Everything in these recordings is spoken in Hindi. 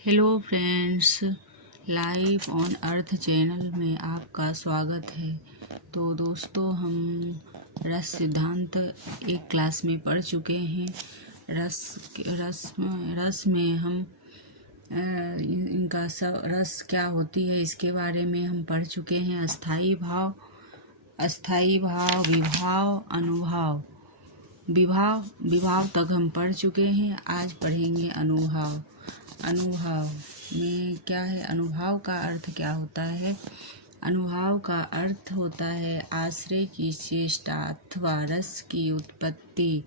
Hello friends, life on earth channel में आपका स्वागत है। तो दोस्तों, हम रस सिद्धांत एक क्लास में पढ़ चुके हैं। रस में हम इनका सब रस क्या होती है इसके बारे में हम पढ़ चुके हैं। अस्थाई भाव, विभाव, अनुभाव। विभाव तक हम पढ़ चुके हैं। आज पढ़ेंगे अनुभाव। अनुभाव में क्या है? अनुभाव का अर्थ क्या होता है? अनुभाव का अर्थ होता है आश्रय की चेष्टा अथवा रस की उत्पत्ति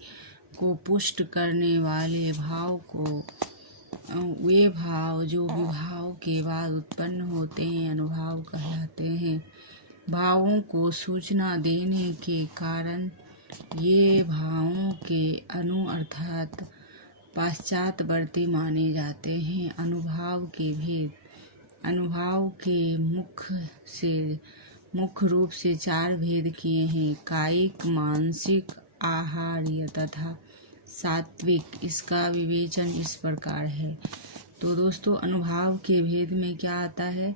को पुष्ट करने वाले भाव को। वे भाव जो विभाव के बाद उत्पन्न होते हैं अनुभाव कहलाते हैं। भावों को सूचना देने के कारण ये भावों के अनु अर्थात पाश्चात्यवर्ती माने जाते हैं। अनुभाव के भेद। अनुभाव के मुख्य रूप से 4 भेद किए हैं: कायिक, मानसिक, आहार्य तथा सात्विक। इसका विवेचन इस प्रकार है। तो दोस्तों, अनुभाव के भेद में क्या आता है?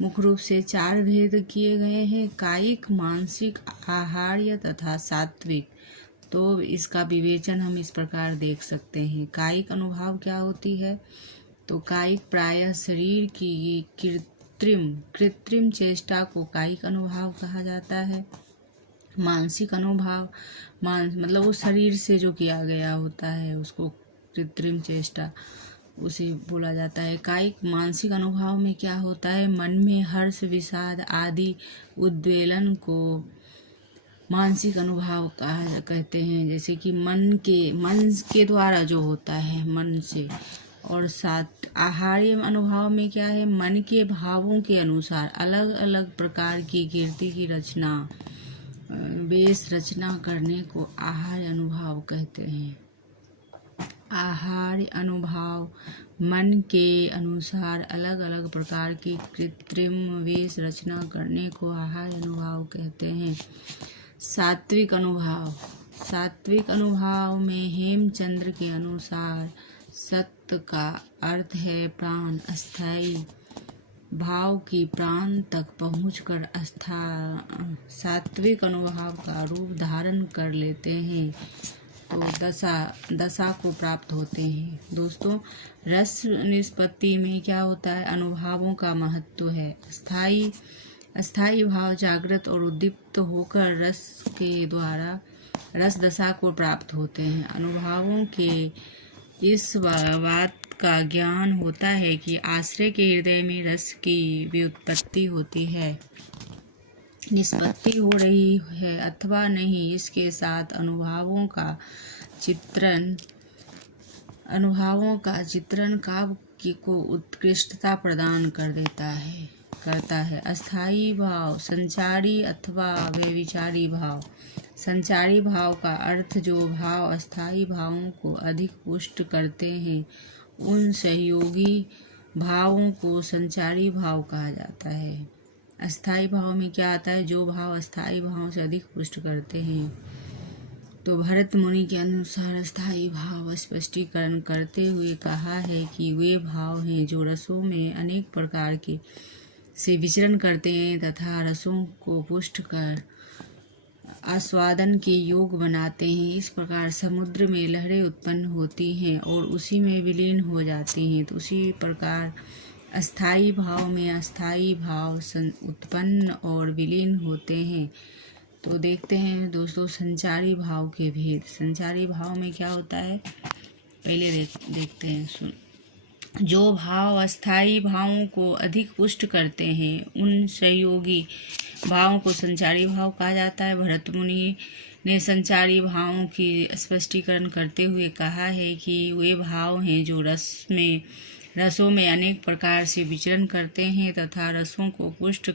मुख्य रूप से 4 भेद किए गए हैं: कायिक, मानसिक, आहार्य तथा सात्विक। तो इसका विवेचन हम इस प्रकार देख सकते हैं। कायिक अनुभाव क्या होती है? तो कायिक प्रायः शरीर की कृत्रिम चेष्टा को कायिक अनुभाव कहा जाता है। मानसिक अनुभाव मतलब उस शरीर से जो किया गया होता है उसको कृत्रिम चेष्टा उसे बोला जाता है। कायिक मानसिक अनुभाव में क्या होता है? मन में हर्ष, विषाद आदि उद्वेलन को मानसिक अनुभाव कहते हैं। जैसे कि मन के द्वारा जो होता है मन से। और साथ आहार्य अनुभाव में क्या है? मन के भावों के अनुसार अलग अलग प्रकार की कीर्ति की रचना, वेश रचना करने को आहार्य अनुभाव कहते हैं। आहार्य अनुभाव मन के अनुसार अलग अलग प्रकार की कृत्रिम वेश रचना करने को आहार्य अनुभाव कहते हैं। सात्विक अनुभाव। सात्विक अनुभाव में हेमचंद्र के अनुसार सत्य का अर्थ है प्राण। अस्थाई भाव की प्राण तक पहुंचकर सात्विक अनुभाव का रूप धारण कर लेते हैं तो दशा को प्राप्त होते हैं। दोस्तों, रस निष्पत्ति में क्या होता है? अनुभवों का महत्व है। अस्थाई भाव जागृत और उद्दीप्त होकर रस के द्वारा रस दशा को प्राप्त होते हैं। अनुभवों के इस बात का ज्ञान होता है कि आश्रय के हृदय में रस की व्युत्पत्ति होती है, निष्पत्ति हो रही है अथवा नहीं। इसके साथ अनुभवों का चित्रण काव्य को उत्कृष्टता प्रदान करता है। अस्थाई भाव संचारी अथवा व्यभिचारी भाव। संचारी भाव का अर्थ जो भाव अस्थाई भावों को अधिक पुष्ट करते हैं उन सहयोगी भावों को संचारी भाव कहा जाता है। अस्थाई भाव में क्या आता है? जो भाव अस्थाई भावों से अधिक पुष्ट करते हैं। तो भरत मुनि के अनुसार अस्थाई भाव स्पष्टीकरण करते हुए कहा है कि वे भाव हैं जो रसों में अनेक प्रकार के से विचरण करते हैं तथा रसों को पुष्ट कर आस्वादन के योग बनाते हैं। इस प्रकार समुद्र में लहरें उत्पन्न होती हैं और उसी में विलीन हो जाती हैं। तो उसी प्रकार अस्थाई भाव में अस्थाई भाव उत्पन्न और विलीन होते हैं। तो देखते हैं दोस्तों संचारी भाव के भेद। संचारी भाव में क्या होता है? पहले देखते हैं। जो भाव अस्थाई भावों को अधिक पुष्ट करते हैं उन सहयोगी भावों को संचारी भाव कहा जाता है। भरत मुनि ने संचारी भावों की स्पष्टीकरण करते हुए कहा है कि वे भाव हैं जो रसों में अनेक प्रकार से विचरण करते हैं तथा रसों को पुष्ट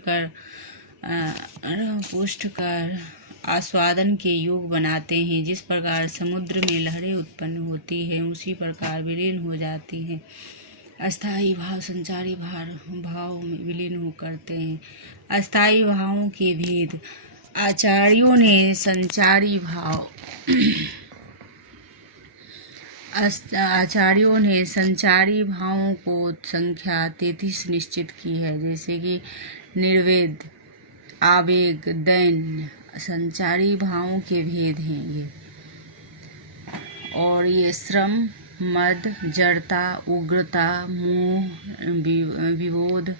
कर आस्वादन के योग बनाते हैं। जिस प्रकार समुद्र में लहरें उत्पन्न होती हैं उसी प्रकार विलीन हो जाती हैं। अस्थाई भाव संचारी भाव में विलीन करते हैं। अस्थाई भावों के भेद। आचार्यों ने संचारी भाव आचार्यों ने संचारी भावों को संख्या 33 निश्चित की है, जैसे कि निर्वेद, आवेग, दैन्य। संचारी भावों के भेद हैं ये, और ये श्रम, मद, जड़ता, उग्रता, मोह, विबोध,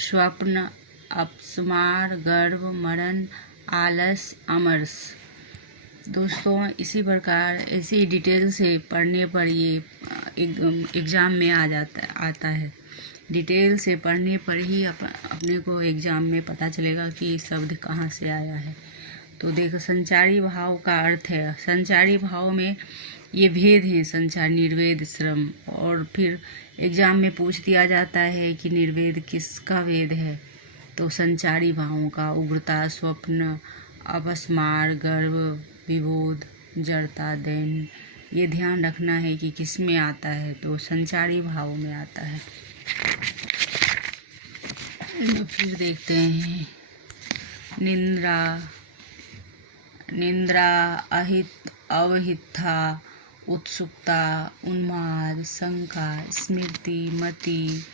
स्वप्न, अपस्मार, गर्व, मरण, आलस, अमरस। दोस्तों इसी प्रकार ऐसी डिटेल से पढ़ने पर ये एग्ज़ाम में आता है। डिटेल से पढ़ने पर ही अपने को एग्ज़ाम में पता चलेगा कि शब्द कहाँ से आया है। तो देखो, संचारी भाव का अर्थ है, संचारी भाव में ये भेद हैं, संचार, निर्वेद, श्रम। और फिर एग्ज़ाम में पूछ दिया जाता है कि निर्वेद किसका वेद है, तो संचारी भावों का, उग्रता, स्वप्न, अपस्मार, गर्व, विबोध, जड़ता, दैन्य। ये ध्यान रखना है कि किस में आता है, तो संचारी भाव में आता है। फिर देखते हैं निंद्रा, अहित, अवहिता, उत्सुकता, उन्माद, शंका, स्मृति, मति,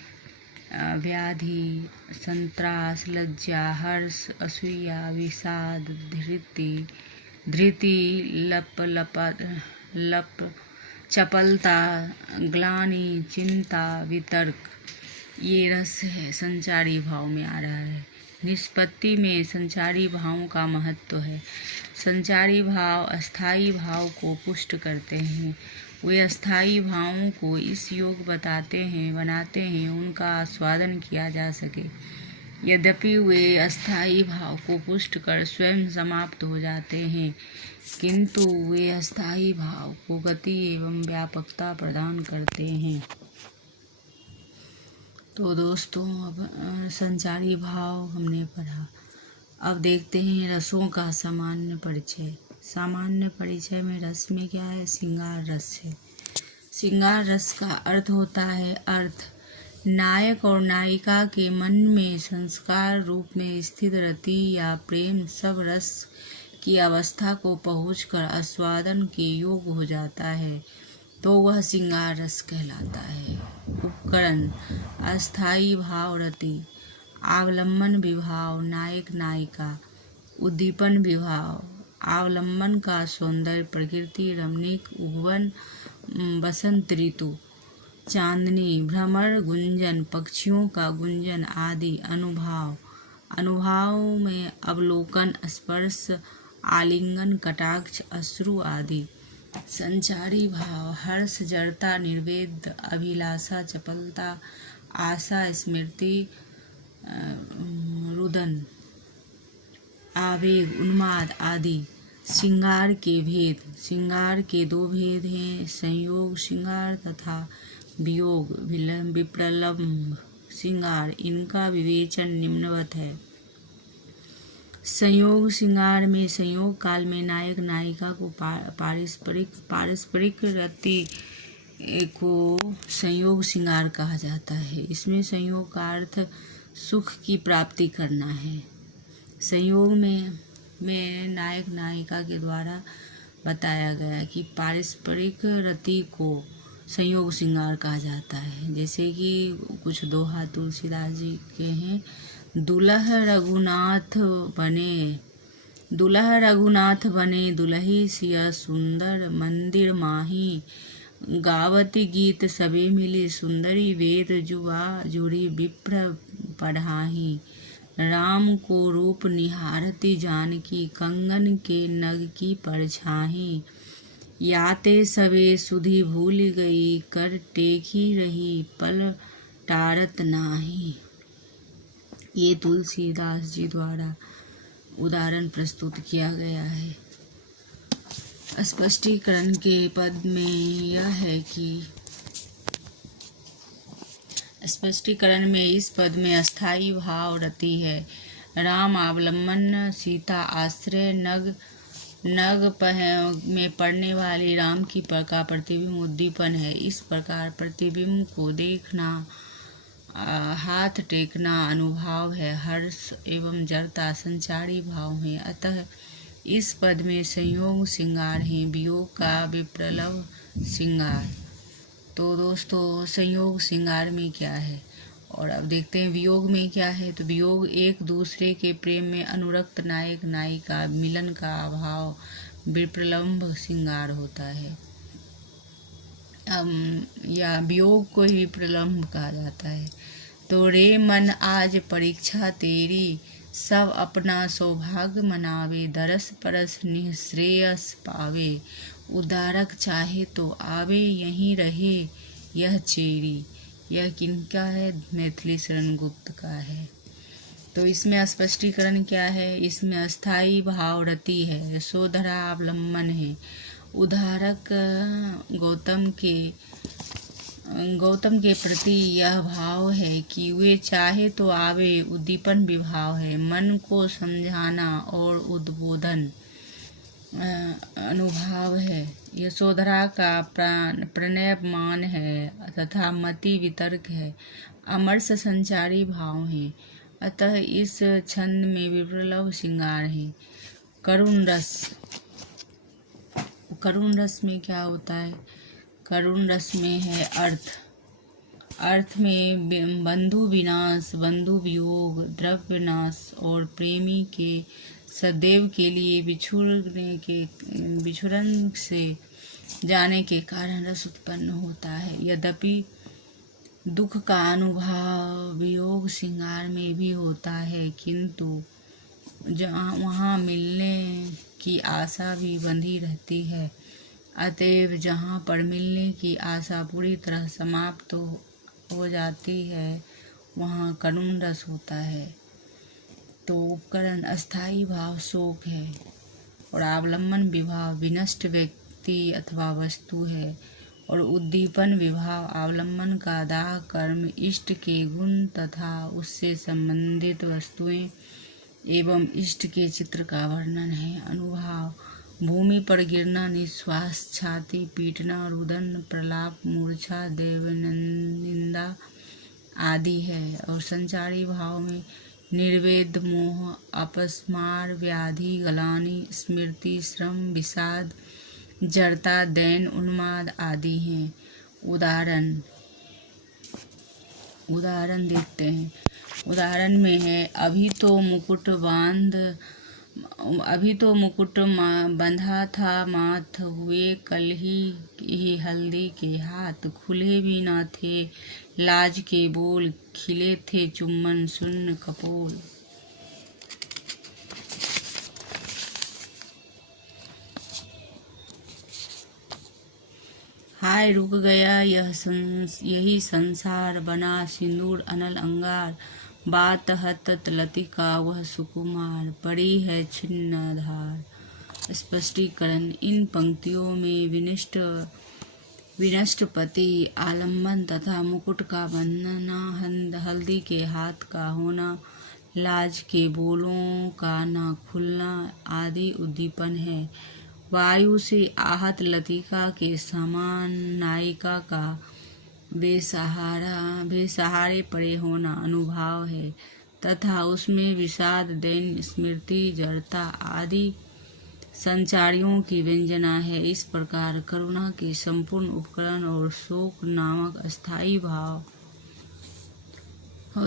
व्याधि, संत्रास, लज्जा, हर्ष, असूया, विषाद, धृति, लप, चपलता, ग्लानि, चिंता, वितर्क। ये रस है, संचारी भाव में आ रहा है। निष्पत्ति में संचारी भावों का महत्व है। संचारी भाव अस्थायी भाव को पुष्ट करते हैं। वे अस्थायी भावों को इस योग बनाते हैं उनका आस्वादन किया जा सके। यद्यपि वे अस्थायी भाव को पुष्ट कर स्वयं समाप्त हो जाते हैं, किंतु वे अस्थायी भाव को गति एवं व्यापकता प्रदान करते हैं। तो दोस्तों, अब संचारी भाव हमने पढ़ा। अब देखते हैं रसों का सामान्य परिचय। सामान्य परिचय में रस में क्या है? श्रृंगार रस है। श्रृंगार रस का अर्थ होता है अर्थ। नायक और नायिका के मन में संस्कार रूप में स्थित रति या प्रेम सब रस की अवस्था को पहुंचकर आस्वादन के योग हो जाता है, तो वह श्रृंगार रस कहलाता है। उपकरण: अस्थायी भाव रति, अवलंबन विभाव नायक नायिका, उद्दीपन विभाव, अवलंबन का सौंदर्य, प्रकृति, रमणीक, उपवन, बसंत ऋतु, चांदनी, भ्रमर, गुंजन, पक्षियों का गुंजन आदि। अनुभाव में अवलोकन, स्पर्श, आलिंगन, कटाक्ष, अश्रु आदि। संचारी भाव: हर्ष, जड़ता, निर्वेद, अभिलाषा, चपलता, आशा, स्मृति, रुदन, आवेग, उन्माद आदि। श्रृंगार के भेद: श्रृंगार के दो भेद हैं, संयोग श्रृंगार तथा वियोग विप्रलम्भ श्रृंगार। इनका विवेचन निम्नवत है। संयोग श्रृंगार में संयोग काल में नायक नायिका को पारस्परिक रति को संयोग श्रृंगार कहा जाता है। इसमें संयोग का अर्थ सुख की प्राप्ति करना है। संयोग में नायक नायिका के द्वारा बताया गया कि पारस्परिक रति को संयोग श्रृंगार कहा जाता है। जैसे कि कुछ दोहा तुलसीदास जी के हैं: दुल्ह रघुनाथ बने दुल्ही सिया सुंदर, मंदिर माही गावती गीत सबे मिली, सुंदरी वेद जुआ जुड़ी विप्र पढ़ाही, राम को रूप निहारती जानकी, कंगन के नग की परछाही, याते सबे सुधि भूल गई, कर टेकी रही पल टारत नाही। ये तुलसीदास जी द्वारा उदाहरण प्रस्तुत किया गया है। स्पष्टीकरण के पद में यह है कि स्पष्टीकरण में इस पद में अस्थायी भाव रति है। राम अवलंबन, सीता आश्रय, नग में पड़ने वाली राम की का प्रतिबिंब उद्दीपन है। इस प्रकार प्रतिबिंब को देखना, हाथ टेकना अनुभाव है। हर्ष एवं जड़ता संचारी भाव है। अतः इस पद में संयोग श्रृंगार है, वियोग का विप्रलव श्रृंगार। तो दोस्तों संयोग श्रृंगार में क्या है, और अब देखते हैं वियोग में क्या है। तो वियोग एक दूसरे के प्रेम में अनुरक्त नायक नायिका मिलन का अभाव विप्रलम्भ श्रृंगार होता है। या वियोग को ही विप्रलम्भ कहा जाता है। तो रे मन आज परीक्षा तेरी, सब अपना सौभाग्य मनावे, दरस परस निःश्रेयस पावे, उद्धारक चाहे तो आवे, यहीं रहे यह चेरी। यह किनका है? मैथिली शरण गुप्त का है। तो इसमें स्पष्टीकरण क्या है? इसमें अस्थाई भाव रति है, यशोधरा अवलंबन है, उद्धारक गौतम के प्रति यह भाव है कि वे चाहे तो आवे, उद्दीपन विभाव है, मन को समझाना और उद्बोधन अनुभाव है। यशोधरा का प्रणयमान है तथा मति वितर्क है, अमरस संचारी भाव है। अतः इस छंद में विप्रलभ श्रृंगार है। करुण रस में क्या होता है? करुण रस में है अर्थ में बंधु विनाश, बंधु वियोग, द्रव्य नाश और प्रेमी के सदैव के लिए बिछुड़न से जाने के कारण रस उत्पन्न होता है। यद्यपि दुख का अनुभव वियोग श्रृंगार में भी होता है, किंतु वहाँ मिलने की आशा भी बंधी रहती है। अतएव जहाँ पर मिलने की आशा पूरी तरह समाप्त हो जाती है, वहाँ करुण रस होता है। तो उपकरण अस्थाई भाव शोक है और अवलंबन विभाव विनष्ट व्यक्ति अथवा वस्तु है, और उद्दीपन विभाव अवलंबन का दाह कर्म, इष्ट के गुण तथा उससे संबंधित वस्तुएं एवं इष्ट के चित्र का वर्णन है। अनुभाव भूमि पर गिरना, निश्वास, छाती पीटना, रुदन, प्रलाप, मूर्छा, देवनिंदा आदि है। और संचारी भाव में निर्वेद, मोह, अपस्मार, व्याधि, गलानी, स्मृति, श्रम, विषाद, जड़ता, दैन, उन्माद आदि हैं। उदाहरण देखते हैं। उदाहरण में है अभी तो मुकुट बंधा था माथ, हुए कल ही हल्दी के हाथ, खुले भी न थे लाज के बोल, खिले थे चुम्बन शून्य कपोल। हाय रुक गया यही संसार, बना सिंदूर अनल अंगार, बात हत लतिका वह सुकुमार, पड़ी है छिन्न आधार। स्पष्टीकरण इन पंक्तियों में विनष्ट पति, आलम्बन तथा मुकुट का बंधना, हल्दी के हाथ का होना, लाज के बोलों का न खुलना आदि उद्दीपन है। वायु से आहत लतिका के समान नायिका का बेसहारे पड़े होना अनुभाव है, तथा उसमें विषाद, दैन, स्मृति, जड़ता आदि संचारियों की व्यंजना है। इस प्रकार करुणा के संपूर्ण उपकरण और शोक नामक अस्थाई भाव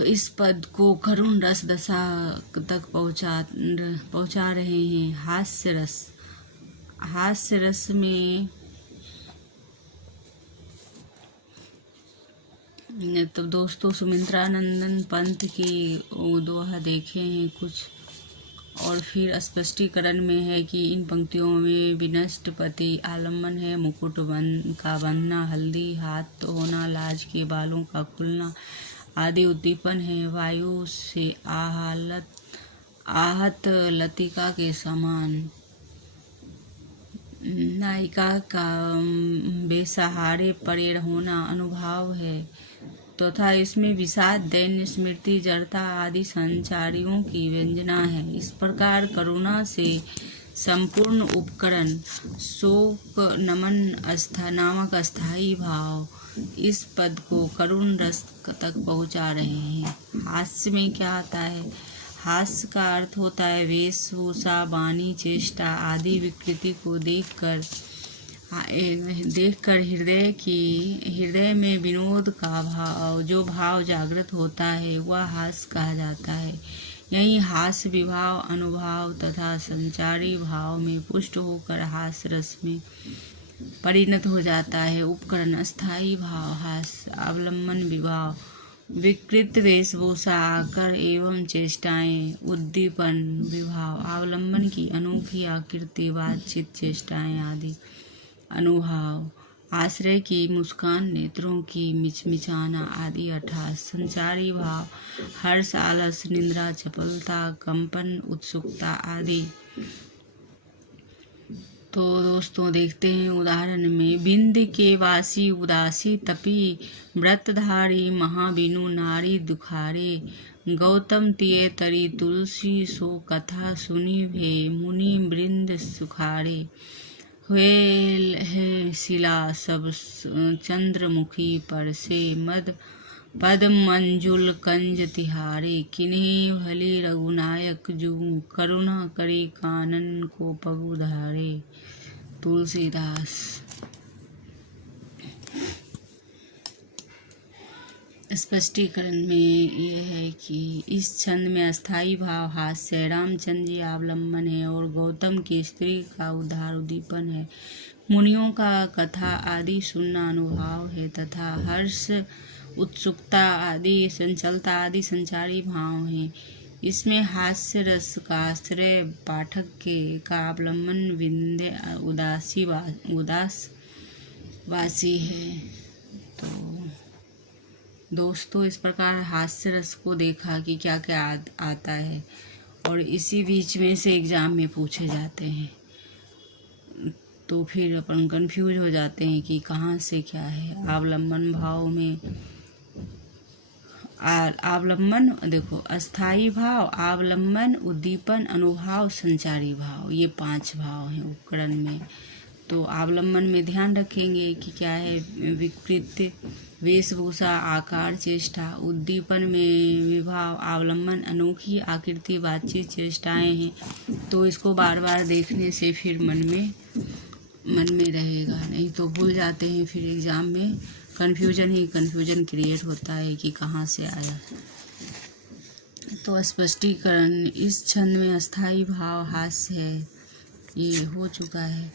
इस पद को करुण रस दशा तक पहुंचा रहे हैं। हास्य रस में तो दोस्तों सुमित्रानंदन पंत की दोहा देखे हैं कुछ, और फिर स्पष्टीकरण में है कि इन पंक्तियों में विनष्ट पति, आलम्बन है, मुकुट का बंधना, हल्दी हाथ होना, लाज के बालों का खुलना आदि उद्दीपन है। वायु से आहत लतिका के समान नायिका का बेसहारे पड़े होना अनुभाव है, तथा इसमें विषाद, दैन, स्मृति, जड़ता आदि संचारियों की व्यंजना है। इस प्रकार करुणा से संपूर्ण उपकरण शोक नमन नामक अस्थाई भाव इस पद को करुण रस तक पहुंचा रहे हैं। हास्य में क्या आता है? हास्य का अर्थ होता है वेशभूषा, वाणी, चेष्टा आदि विकृति को देखकर देखकर हृदय में विनोद का भाव, जो भाव जागृत होता है वह हास्य कहा जाता है। यही हास्य विभाव अनुभाव तथा संचारी भाव में पुष्ट होकर हास्य रस में परिणत हो जाता है। उपकरण अस्थाई भाव हास्य अवलंबन विभाव विकृत वेशभूषा आकर एवं चेष्टाएं उद्दीपन विभाव अवलंबन की अनोखी आकृति बातचीत चेष्टाएं आदि अनुभाव आश्रय की मुस्कान नेत्रों की मिचमिचाना आदि अर्थात संचारी भाव हर्ष आलस निद्रा चपलता कंपन उत्सुकता आदि। तो दोस्तों देखते हैं उदाहरण में बिंद के वासी उदासी तपी व्रतधारी महाबिनु नारी दुखारे गौतम तिये तरी तुलसी सो कथा सुनी भे मुनि वृंद सुखारे हुए है शिला सब चंद्रमुखी पर से मद पद मंजुल कंज तिहारे किन्हीं भली रघुनायक जू करुणा करी कानन को पगु धारे। तुलसीदास। स्पष्टीकरण में यह है कि इस छंद में अस्थाई भाव हास्य रामचंद्र जी अवलंबन है और गौतम की स्त्री का उद्धार उद्दीपन है। मुनियों का कथा आदि सुनना अनुभव है तथा हर्ष उत्सुकता आदि संचलता आदि संचारी भाव हैं। इसमें हास्य रस का आश्रय पाठक के का अवलंबन विंध्य उदास वासी है। तो दोस्तों इस प्रकार हास्य रस को देखा कि क्या क्या आता है और इसी बीच में से एग्जाम में पूछे जाते हैं, तो फिर अपन कंफ्यूज हो जाते हैं कि कहाँ से क्या है। अवलंबन भाव में अवलंबन देखो अस्थाई भाव अवलंबन उद्दीपन अनुभाव संचारी भाव, ये 5 भाव हैं उपकरण में। तो अवलंबन में ध्यान रखेंगे कि क्या है विकृत वेशभूषा आकार चेष्टा। उद्दीपन में विभाव अवलंबन अनोखी आकृति बातचीत चेष्टाएं हैं। तो इसको बार बार देखने से फिर मन में रहेगा, नहीं तो भूल जाते हैं, फिर एग्जाम में कन्फ्यूजन क्रिएट होता है कि कहाँ से आया। तो स्पष्टीकरण इस छंद में अस्थाई भाव हास्य है, ये हो चुका है।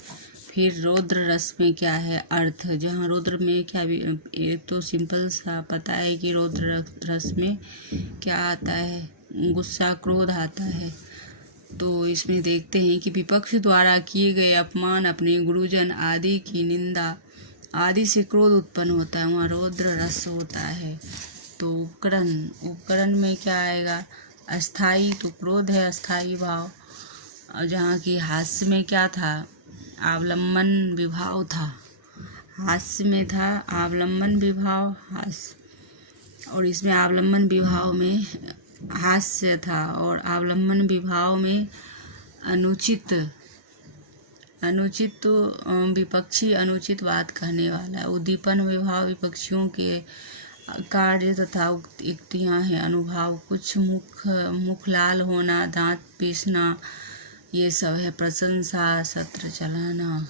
फिर रौद्र रस में क्या है अर्थ, जहाँ रौद्र में क्या, ये तो सिंपल सा पता है कि रौद्र रस में क्या आता है, गुस्सा क्रोध आता है। तो इसमें देखते हैं कि विपक्ष द्वारा किए गए अपमान अपने गुरुजन आदि की निंदा आदि से क्रोध उत्पन्न होता है, वहाँ रौद्र रस होता है। तो उपकरण में क्या आएगा अस्थाई, तो क्रोध है अस्थाई भाव। और जहाँ की हास्य में क्या था अवलंबन विभाव था, हास्य में था अवलंबन विभाव हास्य, और इसमें अवलंबन विभाव में हास्य था और अवलंबन विभाव में अनुचित तो विपक्षी अनुचित बात कहने वाला है। उद्दीपन विभाव विपक्षियों के कार्य तथा युक्तियाँ हैं। अनुभाव कुछ मुख लाल होना दांत पीसना ये सब है। प्रशंसा सत्र चलाना।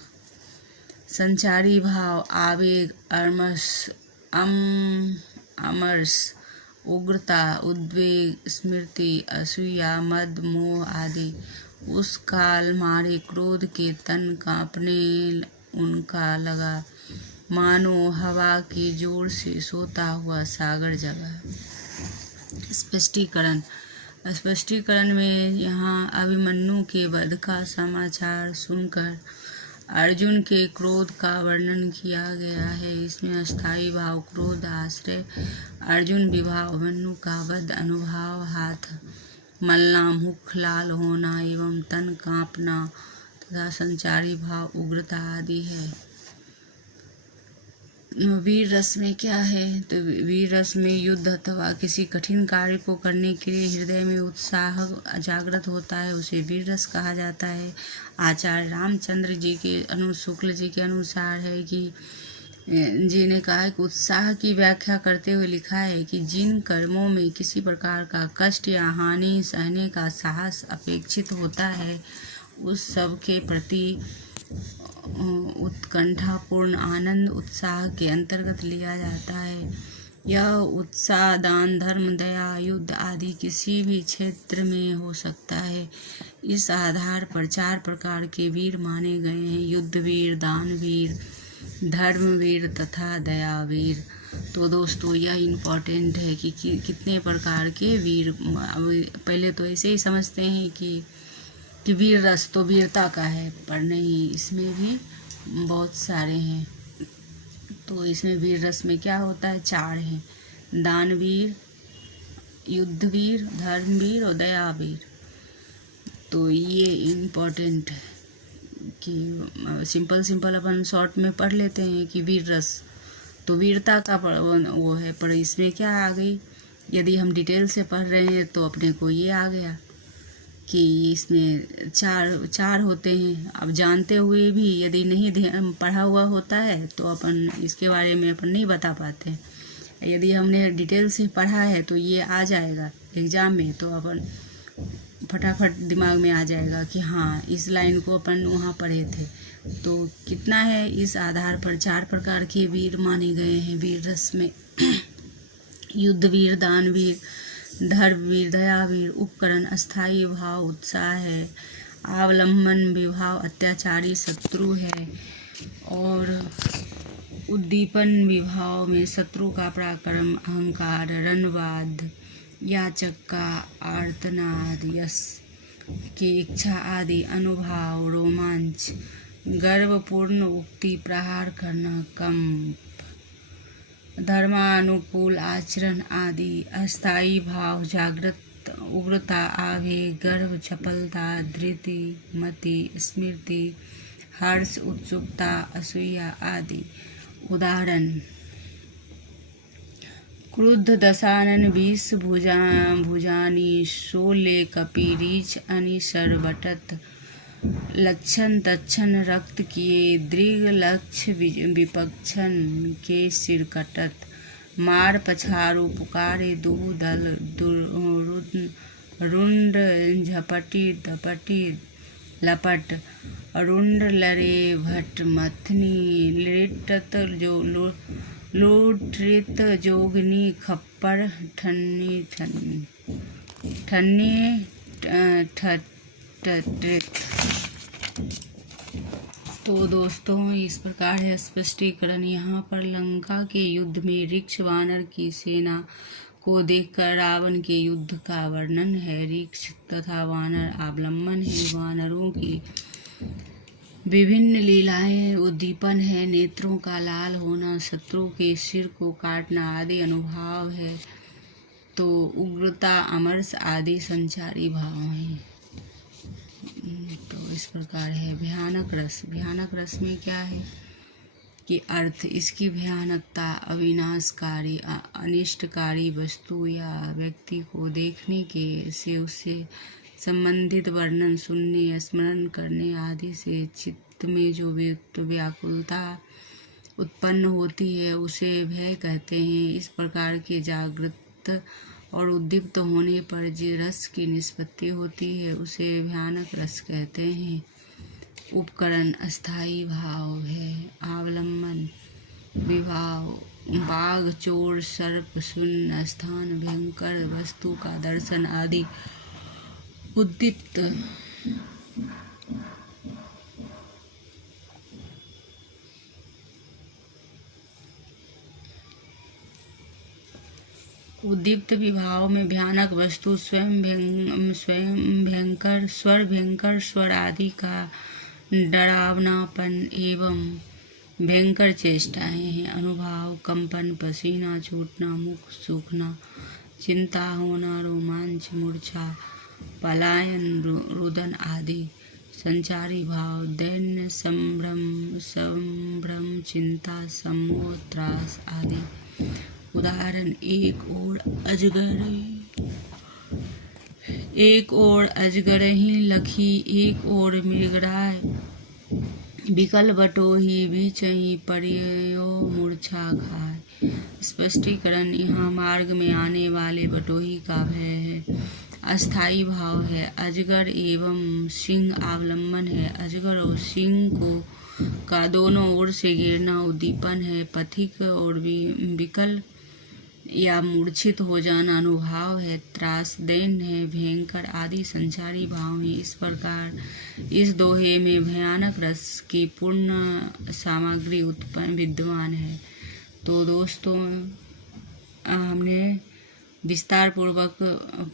संचारी भाव आवेग अमर्ष उग्रता उद्वेग स्मृति असूया मद मोह आदि। उस काल मारे क्रोध के तन कांपने उनका लगा, मानो हवा की जोर से सोता हुआ सागर जगा। स्पष्टीकरण में यहाँ अभिमन्यु के वध का समाचार सुनकर अर्जुन के क्रोध का वर्णन किया गया है। इसमें अस्थाई भाव क्रोध आश्रय अर्जुन विभाव अभिमन्यु का वध अनुभाव हाथ मलना मुख लाल होना एवं तन कांपना तथा संचारी भाव उग्रता आदि है। वीर रस में क्या है, तो वीर रस में युद्ध अथवा किसी कठिन कार्य को करने के लिए हृदय में उत्साह जागृत होता है, उसे वीर रस कहा जाता है। आचार्य रामचंद्र जी के शुक्ल जी के अनुसार है कि जी ने कहा है कि उत्साह की व्याख्या करते हुए लिखा है कि जिन कर्मों में किसी प्रकार का कष्ट या हानि सहने का साहस अपेक्षित होता है उस सब के प्रति उत्कंठापूर्ण आनंद उत्साह के अंतर्गत लिया जाता है। यह उत्साह दान, धर्म, दया, युद्ध आदि किसी भी क्षेत्र में हो सकता है। इस आधार पर 4 प्रकार के वीर माने गए हैं: युद्धवीर, दानवीर, धर्मवीर तथा दयावीर। तो दोस्तों यह इम्पोर्टेंट है कि कितने प्रकार के वीर। पहले तो ऐसे ही समझते हैं कि वीर रस तो वीरता का है, पर नहीं, इसमें भी बहुत सारे हैं। तो इसमें वीर रस में क्या होता है? 4 हैं: दानवीर, युद्धवीर, धर्मवीर और दयावीर। तो ये इम्पोर्टेंट है कि सिंपल अपन शॉर्ट में पढ़ लेते हैं कि वीर रस तो वीरता का वो है, पर इसमें क्या आ गई, यदि हम डिटेल से पढ़ रहे हैं तो अपने को ये आ गया कि इसमें चार होते हैं। अब जानते हुए भी यदि नहीं पढ़ा हुआ होता है तो अपन इसके बारे में अपन नहीं बता पाते हैं। यदि हमने डिटेल से पढ़ा है तो ये आ जाएगा एग्ज़ाम में, तो अपन फटाफट दिमाग में आ जाएगा कि हाँ, इस लाइन को अपन वहाँ पढ़े थे। तो कितना है, इस आधार पर 4 प्रकार के वीर माने गए हैं वीर रस में। युद्धवीर, दानवीर, धर्मवीर, दयावीर। उपकरण अस्थाई भाव उत्साह है। अवलंबन विभाव अत्याचारी शत्रु है। और उद्दीपन विभाव में शत्रु का पराक्रम, अहंकार, रणवाद, याचक का आर्तनाद, यश की इच्छा आदि अनुभाव, रोमांच, गर्वपूर्ण उक्ति, प्रहार करना, कंप, धर्मानुकूल आचरण आदि। अस्थायी भाव जागृत, उग्रता, आवेग, गर्व, चपलता, धृति, मति, स्मृति, हर्ष, उत्सुकता, असूया आदि। उदाहरण: क्रुद्ध दशानन 20 भुजानी 16 कपि रीछ अनि सरबटत। लक्षण तक्षण रक्त किए दृग लक्ष्य विपक्षन के सिर कटत। मार पछारू पुकारे दुहु दल रुंड झपटी दपटी लपट। रुंड लरे भट मथनी लिटत जो लूटृत जोगनी खप्पर ठन्नी ठट्ट। तो दोस्तों इस प्रकार है स्पष्टीकरण। यहाँ पर लंका के युद्ध में ऋक्ष वानर की सेना को देखकर रावण के युद्ध का वर्णन है। ऋक्ष तथा वानर अवलंबन है। वानरों की विभिन्न लीलाएं उद्दीपन है। नेत्रों का लाल होना, शत्रु के सिर को काटना आदि अनुभाव है। तो उग्रता, अमरस आदि संचारी भाव हैं। तो इस प्रकार है भयानक रस। भयानक रस में क्या है कि अर्थ, इसकी भयानकता अविनाशकारी, अनिष्टकारी वस्तु या व्यक्ति को देखने के से उससे संबंधित वर्णन सुनने, स्मरण करने आदि से चित्त में जो व्याकुलता उत्पन्न होती है उसे भय कहते हैं। इस प्रकार के जागृत और उद्दीप्त होने पर जिस रस की निष्पत्ति होती है उसे भयानक रस कहते हैं। उपकरण अस्थाई भाव है। अवलंबन विभाव, बाघ, चोर, सर्प, शून्य स्थान, भयंकर वस्तु का दर्शन आदि। उद्दीप्त उद्दीप्त विभाव में भयानक वस्तु, स्वयं भयंकर, स्वर आदि का डरावनापन एवं भयंकर चेष्टाएं हैं। अनुभाव कंपन, पसीना छूटना, मुख सूखना, चिंता होना, रोमांच, मूर्छा, पलायन, रुदन आदि। संचारी भाव दैन्य, संभ्रम, चिंता, सम्मोह, त्रास आदि। उदाहरण: एक ओर अजगरही लखी, एक ओर मृगराय, बिकल बटोही, बीचही परियो मूर्छा खाए। स्पष्टीकरण: यहाँ मार्ग में आने वाले बटोही का भय है। अस्थाई भाव है। अजगर एवं सिंह अवलंबन है। अजगर और सिंह को का दोनों ओर से गिरना उद्दीपन है। पथिक और विकल या मूर्छित हो जाना अनुभाव है। त्रासदेन है, भयंकर आदि संचारी भाव हैं। इस प्रकार इस दोहे में भयानक रस की पूर्ण सामग्री उत्पन्न विद्यमान है। तो दोस्तों हमने विस्तार पूर्वक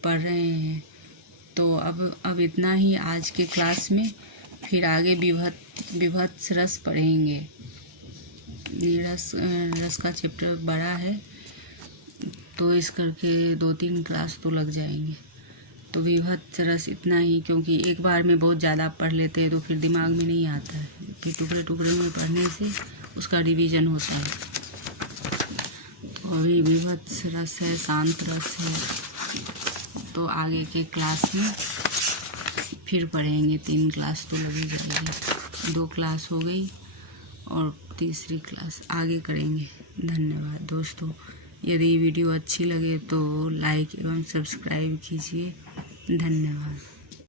पढ़ रहे हैं। तो अब इतना ही आज के क्लास में। फिर आगे विभत्स रस पढ़ेंगे। रस का चैप्टर बड़ा है, तो इस करके 2-3 क्लास तो लग जाएंगे। तो विभत्स रस इतना ही, क्योंकि एक बार में बहुत ज़्यादा पढ़ लेते हैं तो फिर दिमाग में नहीं आता है। फिर टुकड़े टुकड़े में पढ़ने से उसका रिवीजन होता है। तो अभी विभत्स रस है, शांत रस है। तो आगे के क्लास में फिर पढ़ेंगे। 3 क्लास तो लगी जाएगी। 2 क्लास हो गई और तीसरी क्लास आगे करेंगे। धन्यवाद दोस्तों। यदि वीडियो अच्छी लगे तो लाइक एवं सब्सक्राइब कीजिए। धन्यवाद।